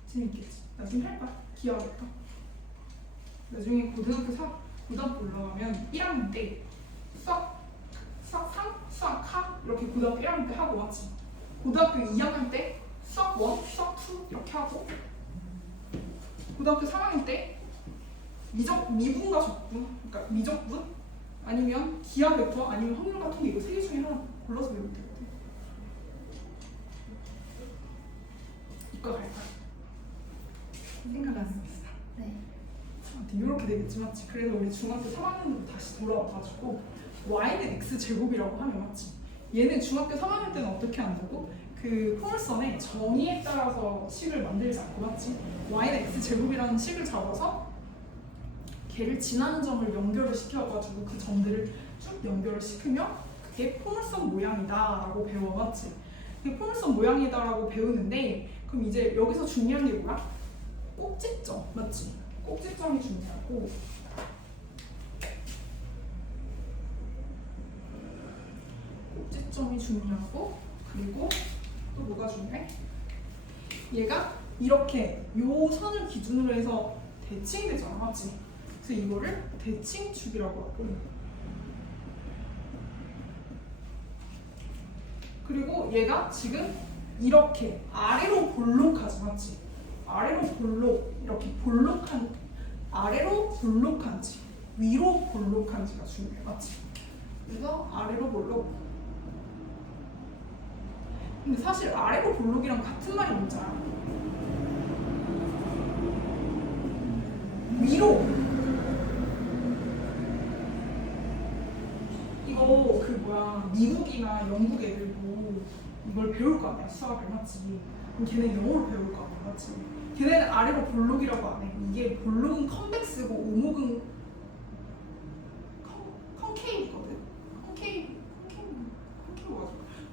재밌겠지. 나중에 할 거야. 기억하겠다. 나중에 고등학교 올라가면 1학년 때 수학 3, 수학 4 이렇게 고등학교 1학년 때 하고 왔지. 고등학교 2학년 때 수학 1, 수학 2 이렇게 하고 고등학교 3학년 때 미분과 적분, 그러니까 미적분 아니면 기하 벡터 아니면 확률 같은 게 이거 세 개 중에 하나 골라서 배우면 되거든. 이과 갈 거야. 생각 안 했어. 네. 이렇게 되겠지 맞지? 그래서 우리 중학교 3학년으로 다시 돌아와가지고 y는 x 제곱이라고 하면 맞지? 얘는 중학교 3학년 때는 어떻게 한다고? 그 포물선의 정의에 따라서 식을 만들지 않고 맞지? y는 x 제곱이라는 식을 잡아서 걔를 지나는 점을 연결을 시켜가지고 그 점들을 쭉 연결을 시키면 그게 포물선 모양이다라고 배워 맞지? 그게 포물선 모양이다라고 배우는데 그럼 이제 여기서 중요한 게 뭐야? 꼭지점 맞지? 꼭지점이 중요하고 꼭지점이 중요하고 그리고 또 뭐가 중요해? 얘가 이렇게 요 선을 기준으로 해서 대칭이 되잖아, 맞지? 그래서 이거를 대칭축이라고 하고 그리고 얘가 지금 이렇게 아래로 볼록하지, 맞지? 아래로 볼록, 이렇게 볼록한 아래로 볼록한지 위로 볼록한지가 중요해, 맞지? 그래서 아래로 볼록. 근데 사실 아래로 볼록이랑 같은 말이 뭔지 알아? 위로. 이거 그 뭐야 미국이나 영국 애들도 이걸 배울 거 아니야, 수학을, 맞지? 그럼 걔네 영어로 배울 거 아니야, 맞지? 걔네는 아래로 볼록이라고 안 해. 이게 볼록은 컨벡스고 오목은 컨케이브거든.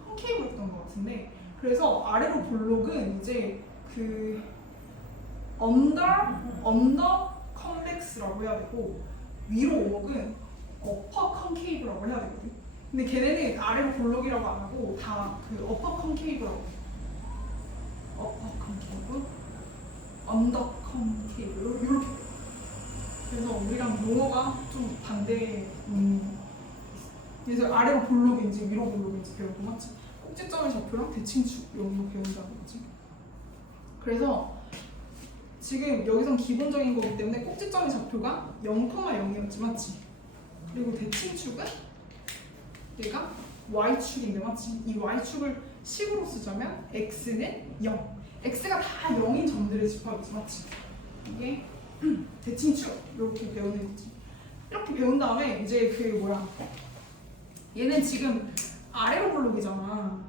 컨케이브였던 것 같은데, 그래서 아래로 볼록은 이제 그 언더 컨벡스라고 해야 되고 위로 오목은 어퍼 컨케이브라고 해야 되거든. 근데 걔네는 아래로 볼록이라고 안 하고 다 그 어퍼 컨케이브라고 해. 어퍼 컨케이브, 언더 컨케이브 이렇게. 그래서 우리랑 용어가 좀 반대. 그래서 아래로 볼록인지 위로 볼록인지 배우고, 맞지? 꼭지점의 좌표랑 대칭축 이런 거 배운다는 거지. 그래서 지금 여기선 기본적인 거기 때문에 꼭지점의 좌표가 0,0이었지, 맞지? 그리고 대칭축은 얘가 y축인데, 맞지? 이 y축을 식으로 쓰자면 x는 0. x가 다 0인 점들의 집합이지, 맞지? 이게 대칭축 이렇게 배우는 거지. 이렇게 배운 다음에 이제 그 뭐야, 얘는 지금 아래로 볼록이잖아.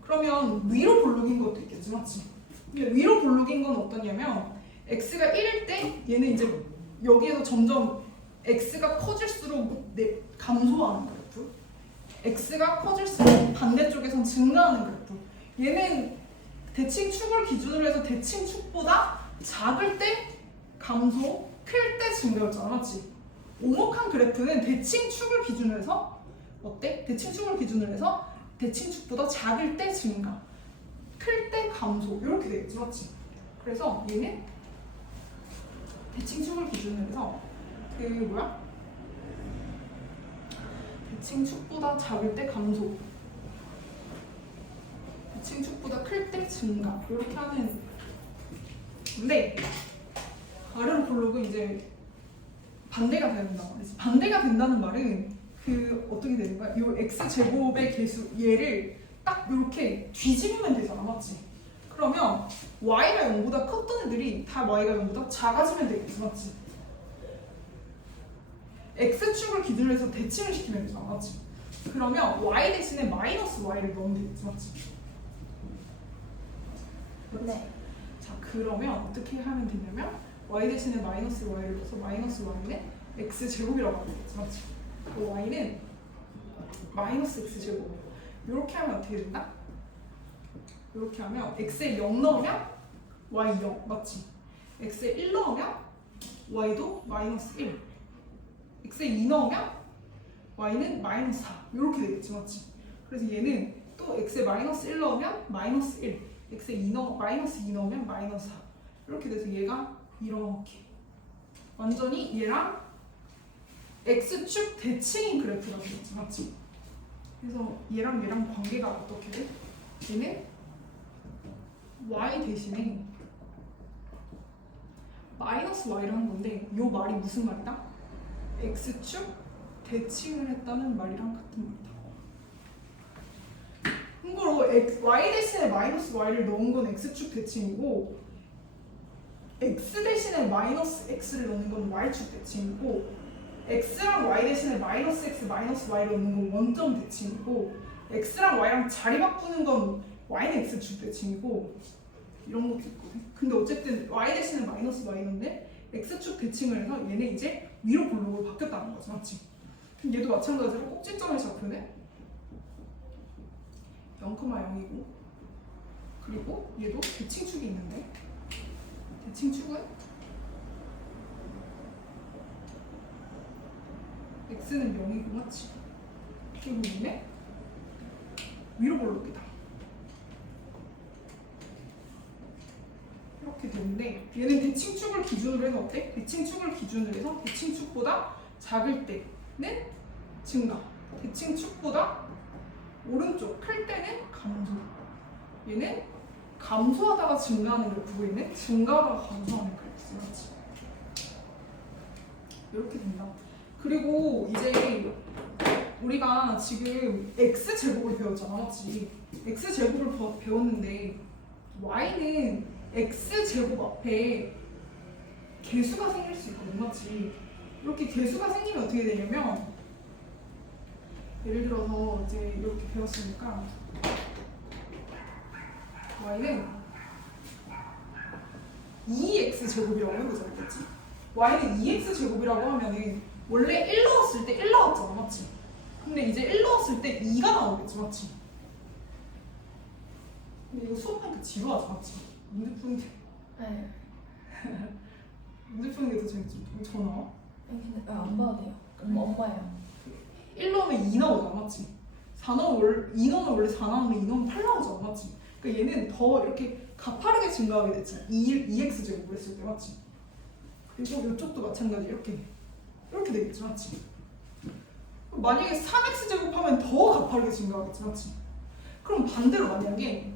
그러면 위로 볼록인 것도 있겠지, 맞지? 근데 위로 볼록인 건 어떠냐면 x가 1일 때 얘는 이제 여기에서 점점 x가 커질수록 감소하는 그래프, x가 커질수록 반대쪽에선 증가하는 그래프. 얘는 대칭축을 기준으로 해서 대칭축보다 작을 때 감소, 클 때 증가였잖아, 맞지? 오목한 그래프는 대칭축을 기준으로 해서 어때? 대칭축을 기준으로 해서 대칭축보다 작을 때 증가, 클 때 감소 이렇게 되겠지, 맞지? 그래서 얘는 대칭축을 기준으로 해서 그 뭐야? 대칭축보다 작을 때 감소, 대칭축보다 클 때 증가 이렇게 하는. 근데 아래로 볼록은 이제 반대가 된다는 말이지. 반대가 된다는 말은 그 어떻게 되는 거야? 이 x 제곱의 개수 얘를 딱 이렇게 뒤집으면 되잖아, 맞지? 그러면 y가 0보다 컸던 애들이 다 y가 0보다 작아지면 되겠지, 맞지? x축을 기준으로 해서 대칭을 시키면 되잖아, 맞지? 그러면 y 대신에 마이너스 y를 넣으면 되겠지, 맞지? 네. 자, 그러면 어떻게 하면 되냐면 y 대신에 마이너스 y를 넣어서 마이너스 y는 x 제곱이라고 하면 되겠지, 맞지? 그 y는 마이너스 x 제곱. 이렇게 하면 어떻게 된다? 이렇게 하면 x에 0 넣으면 y 0, 맞지? x에 1 넣으면 y도 마이너스 1, x에 2 넣으면 y는 마이너스 4 이렇게 되겠지, 맞지? 그래서 얘는 또 x에 마이너스 1 넣으면 마이너스 1, x에 마이너스 2 넣으면 마이너스 4 이렇게 돼서 얘가 이렇게 완전히 얘랑 x축 대칭인 그래프가 되겠지, 맞지? 그래서 얘랑 얘랑 관계가 어떻게 돼? 얘는 y 대신에 마이너스 y를 한 건데 이 말이 무슨 말이다? x축 대칭을 했다는 말이랑 같은 말이다. 참고로 y 대신에 마이너스 y를 넣은 건 x축 대칭이고 x 대신에 마이너스 x를 넣는 건 y축 대칭이고 x랑 y 대신에 마이너스 x, 마이너스 y를 넣는 건 원점 대칭이고 x랑 y랑 자리 바꾸는 건 y는 x축 대칭이고 이런 것도 있거든. 근데 어쨌든 y 대신에 마이너스 y 넣는데 x축 대칭을 해서 얘는 이제 위로 볼록으로 바뀌었다는 거지, 맞지? 그럼 얘도 마찬가지로 꼭지점의 좌표는 0,0이고 그리고 얘도 대칭축이 있는데 대칭축은 x는 0이고 맞지? 그리고 얘는 위로 볼록이다. 이렇게 되는데 얘는 대칭축을 기준으로 해서 어때? 대칭축을 기준으로 해서 대칭축보다 작을 때는 증가, 대칭축보다 오른쪽 클 때는 감소. 얘는 감소하다가 증가하는 그래프, 얘는 증가하다가 감소하는 그래프. 맞지? 이렇게 된다. 그리고 이제 우리가 지금 x제곱을 배웠잖아, 맞지? x제곱을 배웠는데 y는 x제곱 앞에 개수가 생길 수 있거든, 맞지? 이렇게 개수가 생기면 어떻게 되냐면 예를 들어서 이제 이렇게 배웠으니까 y는 2x제곱이라고 해보자, 알겠지? y는 2x제곱이라고 하면은 원래 1 넣었을 때 1 나왔잖아, 맞지? 근데 이제 1 넣었을 때 2가 나오겠지, 맞지? 근데 이거 수업하니까 지루하지, 맞지? 문제 푸는 게 네. 문제 푸는 게 더 재밌지. 왜 전화? 근데 안 봐도 돼요. 엄마예요. 1 넣으면 2 나오잖아, 맞지? 2 넣으면 원래 4 나오면 2 넣으면 8 나오잖아, 맞지? 그러니까 얘는 더 이렇게 가파르게 증가하게 됐지. 2x제곱을 했을 때, 맞지? 그리고 이쪽도 마찬가지 이렇게 되겠지, 맞지? 만약에 3x제곱하면 더 가파르게 증가하겠지, 맞지? 그럼 반대로 만약에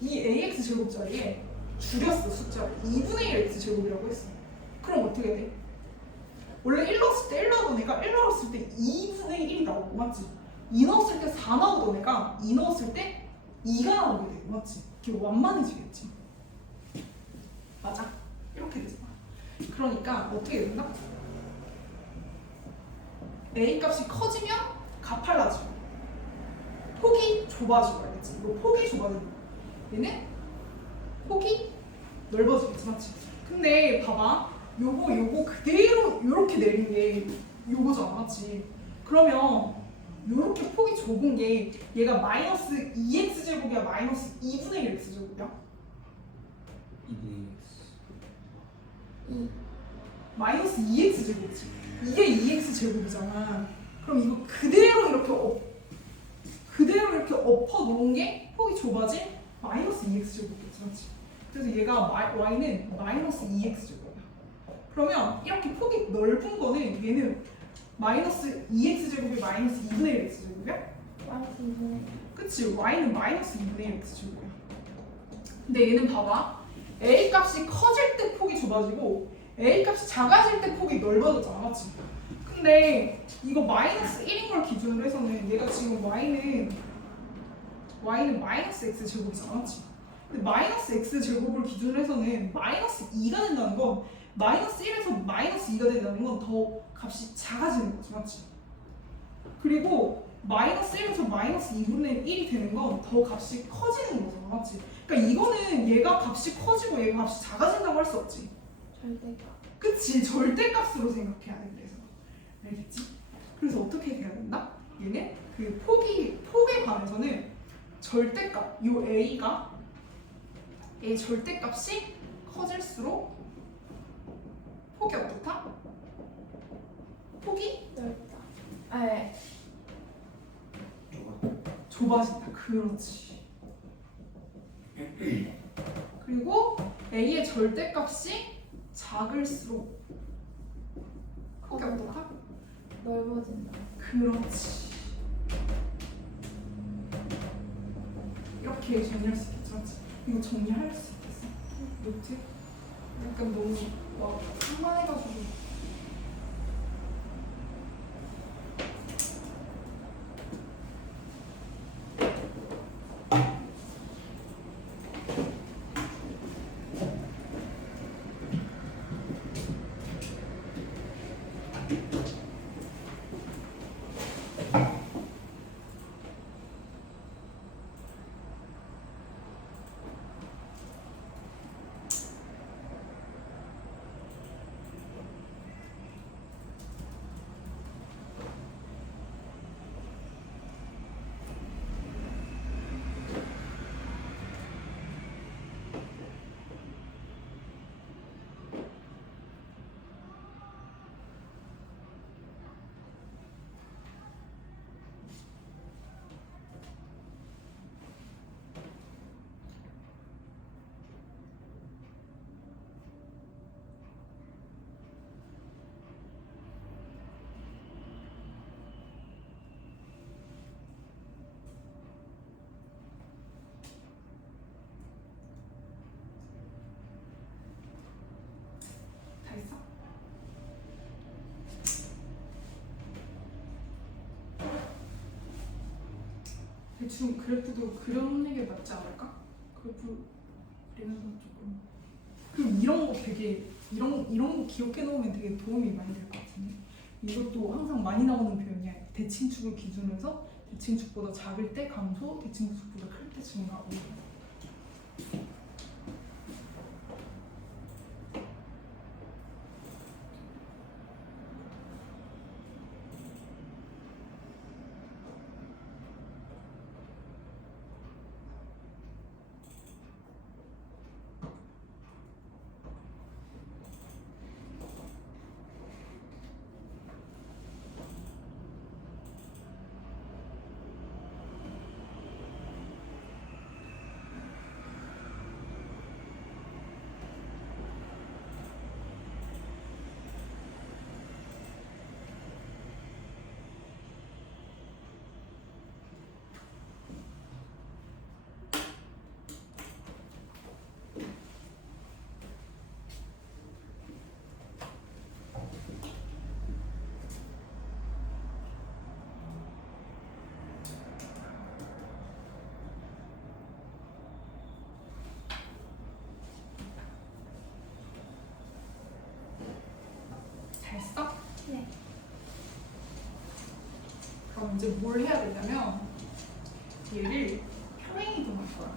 이 ax제곱 자리에 줄였어, 숫자를 2분의 1 x제곱이라고 했어. 그럼 어떻게 돼? 원래 1 넣었을 때 1 나오던 애가 1 넣었을 때 2분의 1이 나오고, 맞지? 2 넣었을 때 4 나오던 애가 2 넣었을 때 2가 나오게 되고, 맞지? 이게 완만해지겠지. 맞아? 이렇게 되잖아. 그러니까 어떻게 된다? A 값이 커지면 가팔라지고 폭이 좁아지고, 알겠지? 이거 폭이 좁아지고 얘는 폭이 넓어지겠지, 맞지? 근데 봐봐, 요거 그대로 요렇게 내린 게 요거잖아, 맞지? 그러면 요렇게 폭이 좁은 게 얘가 마이너스 2x제곱이야, 마이너스 2분의 1 x제곱이야? 2분의 2. 마이너스 2x제곱이지. 이게 2x제곱이잖아. 그럼 이거 그대로 이렇게 엎어 놓은 게 폭이 좁아진 마이너스 2x제곱이겠지, 맞지? 그래서 얘가 y는 마이너스 2x제곱이야. 그러면 이렇게 폭이 넓은 거는 얘는 마이너스 2x제곱이 마이너스 2분의 1 x제곱이야? 마이너스 2분의 그치? y는 마이너스 2분의 1 x제곱이야. 근데 얘는 봐봐, a 값이 커질 때 폭이 좁아지고 a 값이 작아질 때 폭이 넓어졌잖아, 맞지? 근데 이거 마이너스 1인 걸 기준으로 해서는 얘가 지금 y는 마이너스 x제곱이잖아, 맞지? 근데 마이너스 x제곱을 기준으로 해서는 마이너스 2가 된다는 건 마이너스 1에서 마이너스 2가 된다는 건 더 값이 작아지는 거지, 맞지? 그리고 마이너스 1에서 마이너스 2분의 1이 되는 건 더 값이 커지는 거잖아, 맞지? 그러니까 이거는 얘가 값이 커지고 얘가 값이 작아진다고 할 수 없지. 절대값. 그치? 절대값으로 생각해야 돼. 그래서 알겠지? 그래서 어떻게 돼야 된다? 얘는 그 폭에 관해서는 절대값, 요 a가 a 절대값이 커질수록 폭이 어떻다? 폭이 넓다. 네. 좁아진다. 그렇지. 그리고 a의 절대값이 작을수록 폭이 어떻다? 넓어진다. 그렇지. 이렇게 정리할 수 있겠지, 맞지? 이거 정리할 수 있겠어? 노트? 약간 너무 막 산만해가지고. 대충 그래프도 그려놓는 게 낫지 않을까? 그래프 그리면서 조금 그리고 이런 거 되게 이런 거 기억해 놓으면 되게 도움이 많이 될 것 같은데 이것도 항상 많이 나오는 표현이야. 대칭축을 기준으로 해서 대칭축보다 작을 때 감소, 대칭축보다 클 때 증가하고 잘 써? 네. 그럼 이제 뭘 해야 되냐면 얘를 평행이동할 거야.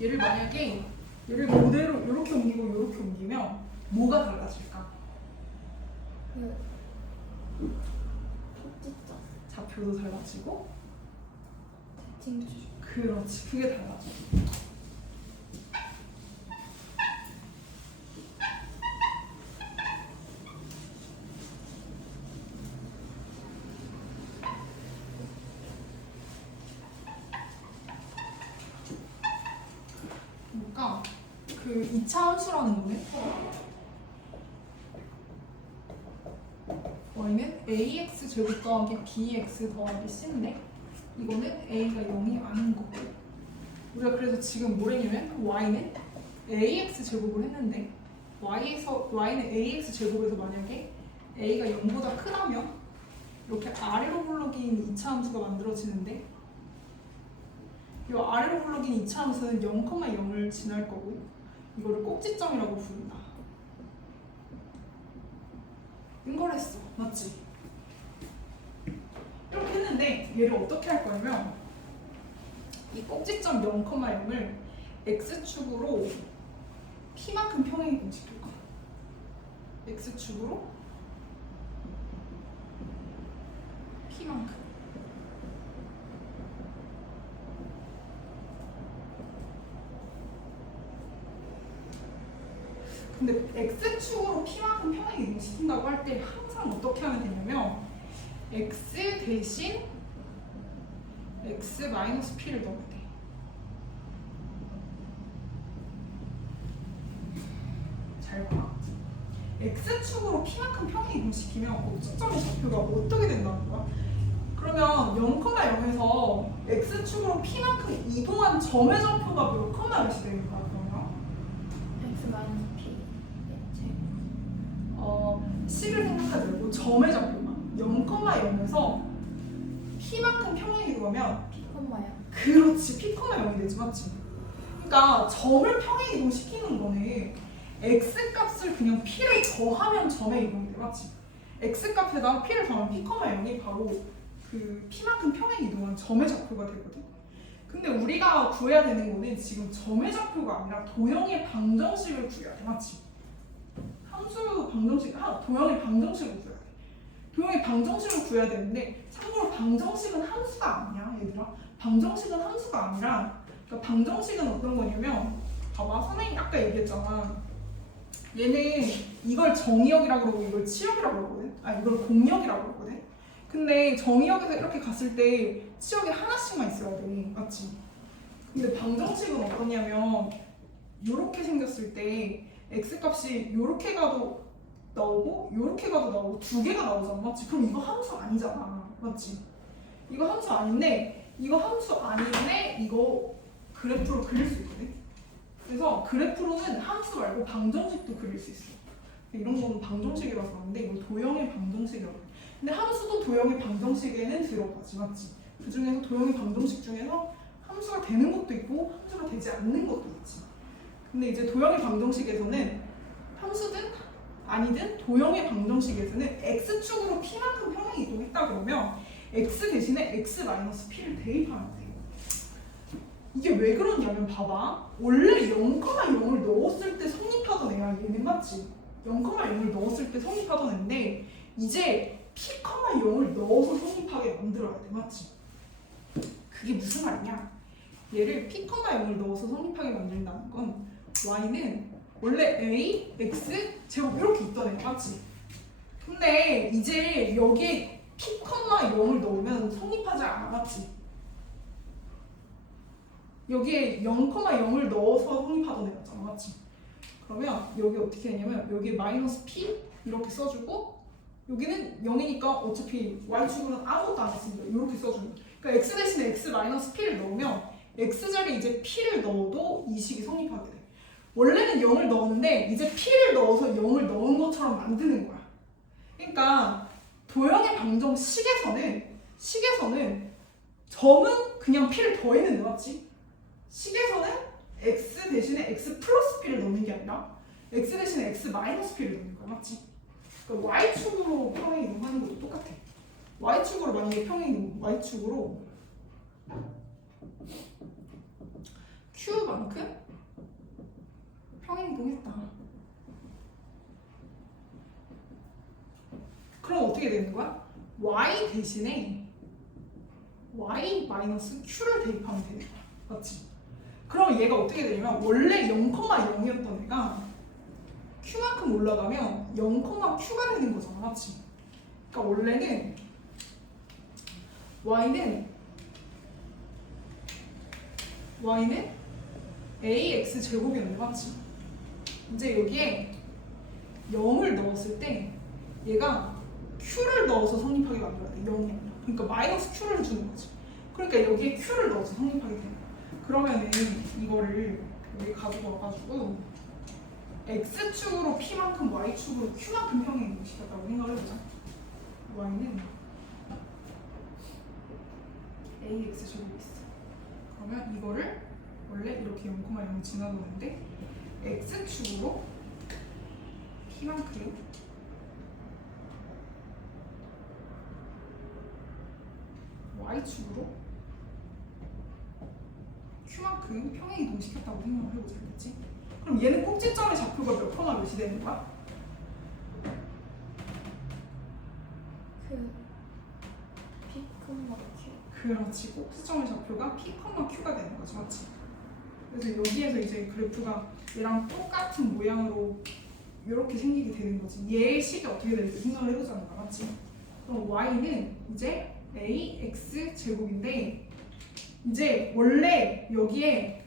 얘를 만약에 얘를 그대로 이렇게 옮기고 이렇게 옮기면 뭐가 달라질까? 그 꼭지점. 좌표도 달라지고 대칭축. 그렇지 그게 달라져. 그러니까 그 2차 함수라는 거는 y는 ax 제곱 더하기 bx 더하기 c인데 이거는 a가 0이 아닌 거고 우리가 그래서 지금 뭘 했냐면 y는 ax 제곱을 했는데 y는 ax 제곱에서 만약에 a가 0보다 크다면 이렇게 아래로 블록인 2차 함수가 만들어지는데 이 아래로 블록인 2차 함수는 0,0을 지날 거고 이거를 꼭지점이라고 부른다. 이걸 했어. 맞지? 이렇게 했는데 얘를 어떻게 할 거냐면 이 꼭지점 0,0을 x축으로 p만큼 평행이동시킬 거야. x축으로 p만큼. 근데 x축으로 p만큼 평행 이동시킨다고 할 때 항상 어떻게 하면 되냐면 x 대신 x 마이너스 p를 넣어야 돼. 잘 봐. x축으로 p만큼 평행 이동시키면 꼭지점의 좌표가 어떻게 된다는 거야? 그러면 0,0에서 x축으로 p만큼 이동한 점의 좌표가 몇 컴마 몇이 되는 거야? x 마이너스 p. C를 생각하지 말고 점의 좌표만 0,0에서 P만큼 평행이 이동하면 p 콤마야. 그렇지 P, 0이 되지 맞지? 그러니까 점을 평행 이동시키는 거는 X 값을 그냥 P를 더하면 점에 이동이 돼 맞지? X 값에다 P를 더하면 P, 0이 바로 그 P만큼 평행 이동한 점의 좌표가 되거든. 근데 우리가 구해야 되는 거는 지금 점의 좌표가 아니라 도형의 방정식을 구해야 돼 맞지? 함수 방정식, 도형의 방정식을 구해야 돼. 도형의 방정식을 구해야 되는데 참고로 방정식은 함수가 아니야 얘들아. 방정식은 함수가 아니라 그러니까 방정식은 어떤 거냐면 봐봐 선생님이 아까 얘기했잖아. 얘는 이걸 정의역이라고 그러고 이걸 치역이라고 그러거든. 이걸 공역이라고 그러거든. 근데 정의역에서 이렇게 갔을 때 치역이 하나씩만 있어야 돼 맞지? 근데 방정식은 어떠냐면 이렇게 생겼을 때 x값이 요렇게 가도 나오고 요렇게 가도 나오고 두 개가 나오잖아 맞지? 그럼 이거 함수 아니잖아 맞지? 이거 함수 아닌데 이거 그래프로 그릴 수 있거든. 그래서 그래프로는 함수 말고 방정식도 그릴 수 있어. 이런 거는 방정식이라서 하는데 이거 도형의 방정식이라고 해. 근데 함수도 도형의 방정식에는 들어가지, 맞지? 그 중에서 도형의 방정식 중에서 함수가 되는 것도 있고 함수가 되지 않는 것도 있지. 근데 이제 도형의 방정식에서는 함수든 아니든 도형의 방정식에서는 x축으로 p만큼 평행 이동했다 그러면 x 대신에 x-p를 대입하면 돼. 이게 왜 그러냐면 봐봐. 원래 0,0을 넣었을 때 성립하던 애야. 얘는 맞지? 0,0을 넣었을 때 성립하던 애인데 이제 p,0을 넣어서 성립하게 만들어야 돼. 맞지? 그게 무슨 말이냐? 얘를 p,0을 넣어서 성립하게 만든다는 건 y는 원래 a, x, 제곱 이렇게 있던 애야. 맞지? 근데 이제 여기에 p,0을 넣으면 성립하지 않아. 맞지? 여기에 0,0을 넣어서 성립하던 애였잖아. 맞지? 그러면 여기 어떻게 되냐면 여기에 마이너스 p 이렇게 써주고 여기는 0이니까 어차피 y축으로는 아무것도 안 했으니까 이렇게 써주는 거야. 그러니까 x 대신에 x-p를 넣으면 x자리에 이제 p를 넣어도 이 식이 성립하게 돼. 원래는 0을 넣었는데 이제 p를 넣어서 0을 넣은 것처럼 만드는 거야. 그러니까 도형의 방정식에서는 점은 그냥 p를 더했는데 맞지? 식에서는 x 대신에 x 플러스 p를 넣는 게 아니라 x 대신에 x 마이너스 p를 넣는 거야. 맞지? 그러니까 y축으로 평행 이동하는 것도 똑같아. y축으로 만약에 평행 이동, y축으로 q만큼 평행 이동했다. 그럼 어떻게 되는 거야? y 대신에 y-q를 대입하면 되는 거야. 맞지? 그럼 얘가 어떻게 되냐면 원래 0,0이었던 애가 q만큼 올라가면 0,q가 되는 거잖아. 맞지? 그러니까 원래는 y는 ax 제곱이었는데 맞지? 이제 여기에 0을 넣었을 때 얘가 q를 넣어서 성립하게 만들어야 돼. 0이 아니라. 그러니까 마이너스 q를 주는 거지. 그러니까 여기에 q를 넣어서 성립하게 되는 거야. 그러면은 이거를 여기 가지고 와가지고 x축으로 p만큼 y축으로 q만큼 평행 이동시켰다고 생각을 해보자. y는 ax 제곱이 있어. 그러면 이거를 원래 이렇게 0,0 지나가는데 x축으로 p만큼 y축으로 q만큼 평행 이동시켰다고 생각을 해보자. 그렇지? 그럼 얘는 꼭지점의 좌표가 몇 컴마 몇이 되는 거야? P, Q. 그렇지. 꼭지점의 좌표가 p, q가 되는 거지. 맞지? 그래서 여기에서 이제 그래프가 얘랑 똑같은 모양으로 이렇게 생기게 되는 거지. 얘의 식이 어떻게 될지 생각을 해보자는 거야. 맞지? 그럼 y는 이제 ax 제곱인데 이제 원래 여기에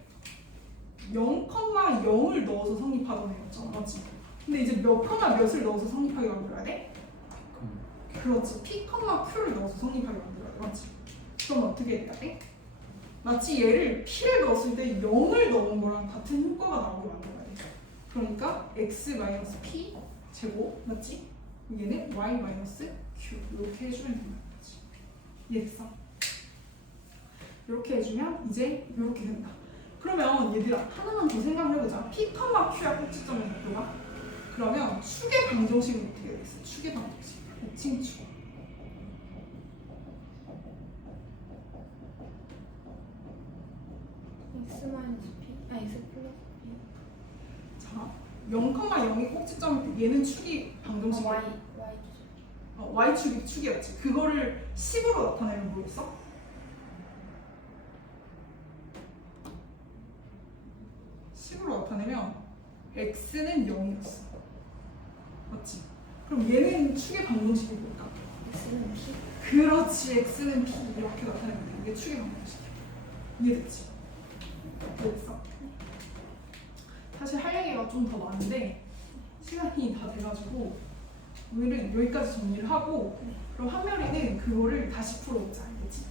0,0을 넣어서 성립하던 애였잖아. 맞지? 근데 이제 몇 컴마 몇을 넣어서 성립하게 만들어야 돼? 그렇지. p, q를 넣어서 성립하게 만들어야 돼. 맞지? 그럼 어떻게 해야 돼? 마치 얘를 p를 넣었을 때 0을 넣은 거랑 같은 효과가 나오게 만들어야 돼. 그러니까 x-p 제곱 맞지? 얘는 y-q 이렇게 해주면 된다. 맞지? 이해됐어? 이렇게 해주면 이제 이렇게 된다. 그러면 얘들아 하나만 더 생각해보자. p, q야 꼭지점의 좌표가. 그러면 축의 방정식은 어떻게 되겠어? 축의 방정식 복칭축. X 마이너스 P, X 플러스 P. 자, 0,0이 꼭지점일 때 얘는 축이 방정식. Y y축이 축이었지. 그거를 10으로 나타내면 뭐였어? 나타내면 x는 0이었어. 맞지? 그럼 얘는 축의 방정식이 뭘까? X는 P. 그렇지. x는 p 이렇게 나타내면 돼. 이게 축의 방정식. 이해됐지? 이해됐어? 사실 할 얘기가 좀 더 많은데 시간이 다 돼가지고 오늘은 여기까지 정리를 하고 그럼 한별이는 그거를 다시 풀어보자. 알겠지?